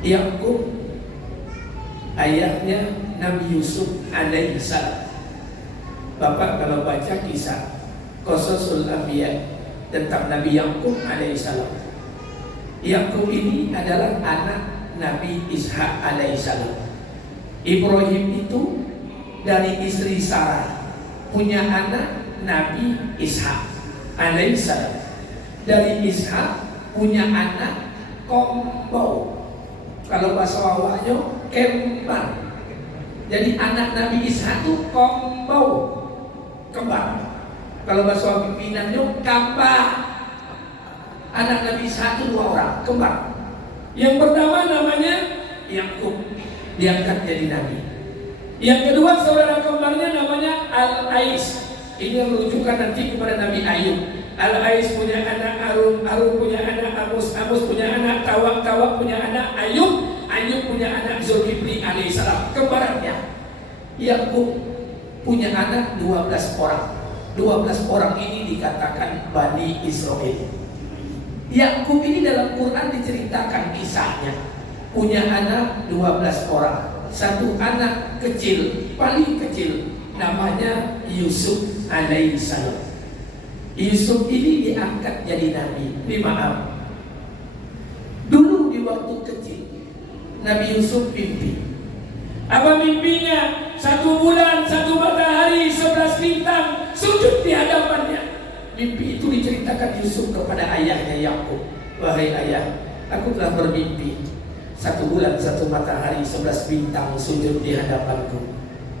Yakub ayahnya Nabi Yusuf alaihissalam. Bapak kalau baca kisah Qasasul Anbiya tentang Nabi Yakub alaihissalam, Yakub ini adalah anak Nabi Ishak alaihissalam. Ibrahim itu dari istri Sarah punya anak Nabi Ishak alaihissalam. Dari Ishak punya anak Kombau, kalau bahasa Wawanya kembar. Jadi anak Nabi Ishak itu Kombau, kembar. Kalau bahasa Minangnya kembar. Anak Nabi Ishak itu 2 orang, kembar. Yang pertama namanya Yakub, diangkat jadi nabi. Yang kedua saudara kembarnya namanya Al-Ais. Ini yang merujukan nanti kepada Nabi Ayub. Al-Ais punya anak Arum, Arum punya anak Amos, Amos punya anak Tawak, Tawak punya anak Ayub, Ayub punya anak Zulkifli alaihissalam. Kembarannya Yakub punya anak 12 orang. 12 orang ini dikatakan Bani Israel. Yakub ini dalam Quran diceritakan kisahnya punya anak 12 orang. Satu anak kecil, paling kecil, namanya Yusuf alaihissalam. Yusuf ini diangkat jadi nabi. Maaf, dulu di waktu kecil Nabi Yusuf mimpi. Apa mimpinya? 1 bulan, 1 matahari, 11 bintang sujud di hadapannya. Mimpi itu diceritakan Yusuf kepada ayahnya Yakub. Wahai ayah, aku telah bermimpi 1 bulan, 1 matahari, 11 bintang sujud di hadapanku.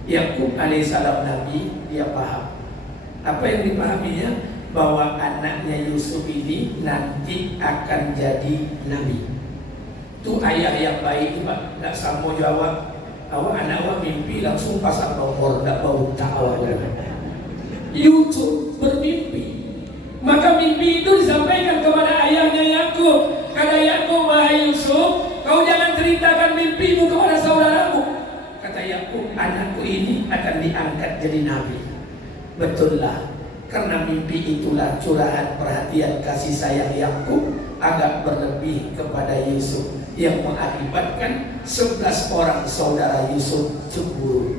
Yakub alaihissalam nabi, dia paham. Apa yang dipahaminya? Bahwa anaknya Yusuf ini nanti akan jadi nabi. Itu ayah yang baik, Pak. Nggak sama jawab, awak anak awak mimpi langsung pasang nomor, nggak bau tak awak. Yusuf bermimpi, maka mimpi itu disampaikan kepada ayahnya Yakub. Kata Yakub, wahai Yusuf, kau jangan ceritakan mimpimu kepada saudaramu. Kata Yakub, anakku ini akan diangkat jadi nabi. Betul lah. Karena mimpi itulah curahan perhatian kasih sayang Yakub agak berlebih kepada Yusuf, yang mengakibatkan 11 orang saudara Yusuf cemburu.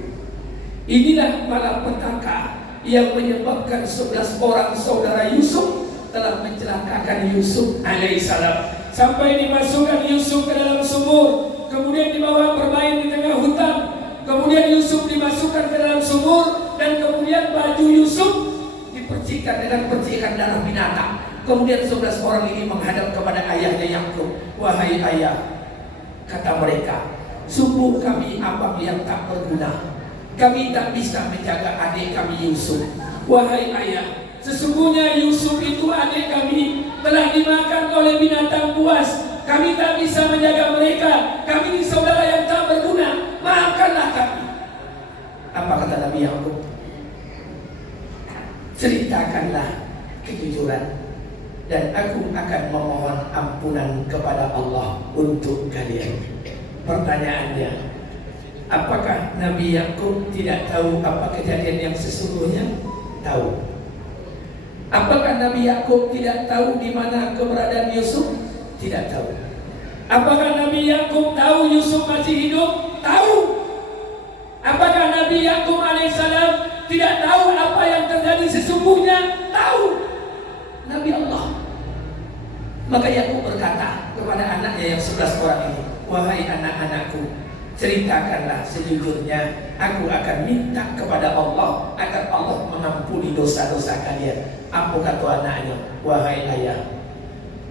Inilah malapetaka yang menyebabkan 11 orang saudara Yusuf telah mencelakakan Yusuf alaihissalam. Sampai dimasukkan Yusuf ke dalam sumur, kemudian dibawa bermain di tengah hutan. Kemudian Yusuf dimasukkan ke dalam sumur, dan kemudian baju Yusuf dipercikan dengan percikan darah binatang. Kemudian 11 orang ini menghadap kepada ayahnya Yakub. Wahai ayah, kata mereka, sungguh kami abang yang tak berguna. Kami tak bisa menjaga adik kami Yusuf. Wahai ayah, sesungguhnya Yusuf itu adik kami, telah dimakan oleh binatang buas. Kami tak bisa menjaga mereka. Kami ini saudara yang tak berguna. Maafkanlah kami. Apa kata Nabi Yakub? Ceritakanlah kejujuran, dan aku akan memohon ampunan kepada Allah untuk kalian. Pertanyaannya, apakah Nabi Yakub tidak tahu apa kejadian yang sesungguhnya? Tahu. Apakah Nabi Yakub tidak tahu di mana keberadaan Yusuf? Tidak tahu. Apakah Nabi Yakub tahu Yusuf masih hidup? Tahu. Apakah Nabi Yakub alaihissalam tidak tahu apa yang terjadi sesungguhnya? Tahu. Nabi Allah. Maka Yakub berkata kepada anaknya yang 11 orang ini, wahai anak-anakku, ceritakanlah sejujurnya. Aku akan minta kepada Allah agar Allah mengampuni dosa-dosa kalian. Apa kata anaknya? Wahai ayah,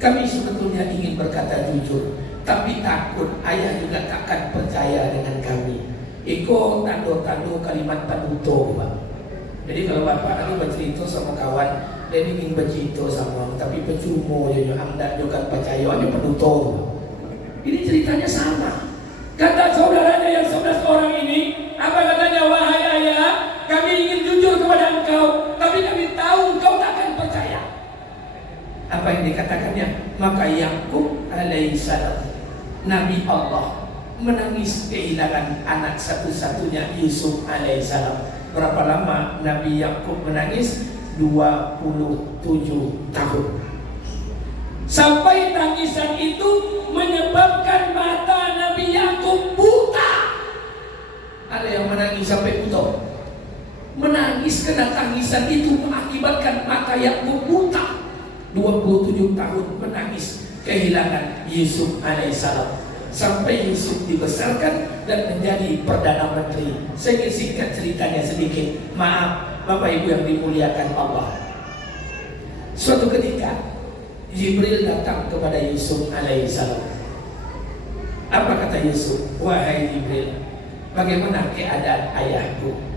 kami sebetulnya ingin berkata jujur, tapi takut ayah juga takkan percaya dengan kami. Iko tando-tando kalimat panuto, Pak. Jadi kalau bapak tadi bercerita sama kawan, dia ingin bercerita sama, tapi percuma je, anda juga percaya, hanya penutur. Ini ceritanya sama. Kata saudaranya yang 11 orang ini, apa katanya? Wahai ayah, kami ingin jujur kepada engkau, tapi kami tahu engkau takkan percaya. Apa yang dikatakannya? Maka Yakub alaihissalam, Nabi Allah, menangis kehilangan anak satu-satunya Yusuf alaihissalam. Berapa lama Nabi Yakub menangis? 27 tahun. Sampai tangisan itu menyebabkan mata Tangisan itu mengakibatkan mata Yakub buta. 27 tahun menangis kehilangan Yusuf alaihissalam, sampai Yusuf dibesarkan dan menjadi Perdana Menteri. Saya ingin singkat ceritanya sedikit. Maaf Bapak Ibu yang dimuliakan Allah. Suatu ketika Jibril datang kepada Yusuf alaihissalam. Apa kata Yusuf? Wahai Jibril, bagaimana keadaan ayahku?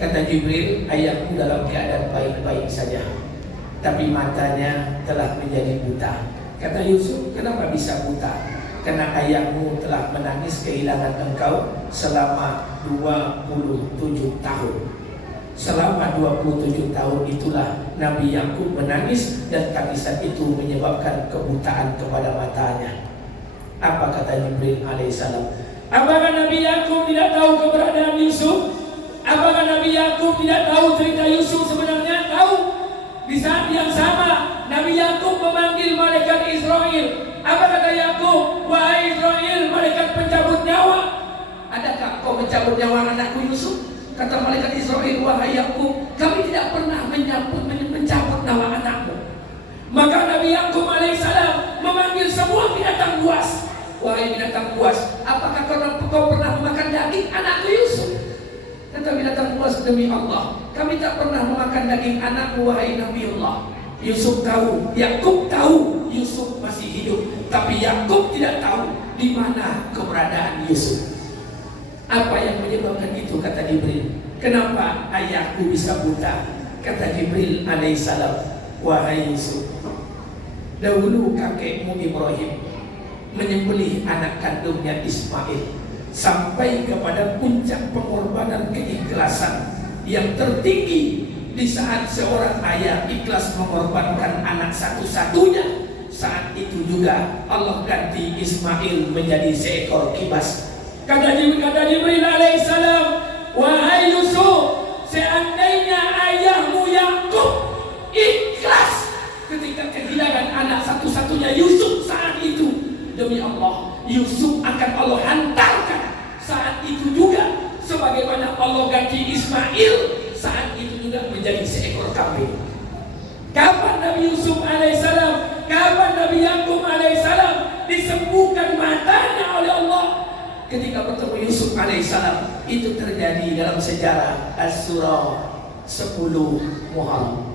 Kata Jibril, ayahku dalam keadaan baik-baik saja, tapi matanya telah menjadi buta. Kata Yusuf, kenapa bisa buta? Karena ayahmu telah menangis kehilangan engkau selama 27 tahun. Selama 27 tahun itulah Nabi Yakub menangis, dan tangisan itu menyebabkan kebutaan kepada matanya. Apa kata Jibril alaihissalam? Apakah Nabi Yakub tidak tahu keberadaan Yusuf? Apakah Nabi Yakub tidak tahu cerita Yusuf sebenarnya? Tahu. Di saat yang sama Nabi Yakub memanggil malaikat Israel. Apa kata Yakub? Wahai Israel, malaikat pencabut nyawa, adakah kau mencabut nyawa anakku Yusuf? Kata malaikat Israel, wahai Yakub, kami tidak pernah mencabut nyawa anakmu. Maka Nabi Yakub alaihissalam memanggil semua binatang buas. Wahai binatang buas, apakah kau pernah memakan daging anakku Yusuf? Kata binatang buas, demi Allah, kami tak pernah memakan daging anakmu wahai Nabiullah. Yusuf tahu, Yakub tahu Yusuf masih hidup, tapi Yakub tidak tahu di mana keberadaan Yusuf. Apa yang menyebabkan itu? Kata Jibril. Kenapa ayahku bisa buta? Kata Jibril alaihissalam, wahai Yusuf, dahulu kakekmu Ibrahim menyembelih anak kandungnya Ismail sampai kepada puncak pengorbanan keikhlasan yang tertinggi. Di saat seorang ayah ikhlas mengorbankan anak satu-satunya, saat itu juga Allah ganti Ismail menjadi seekor kibas. Kata Jibril alaihissalam, wahai Yusuf, seandainya ayahmu Yakub ikhlas ketika kehilangan anak satu-satunya Yusuf saat itu, demi Allah, Yusuf akan Allah hantarkan saat itu juga, sebagaimana Allah ganti Ismail saat itu juga menjadi seekor kambing. Kapan Nabi Yusuf alaihissalam, kapan Nabi Yakub alaihissalam disembuhkan matanya oleh Allah? Ketika bertemu Yusuf alaihissalam. Itu terjadi dalam sejarah As-Surah 10 Muharram.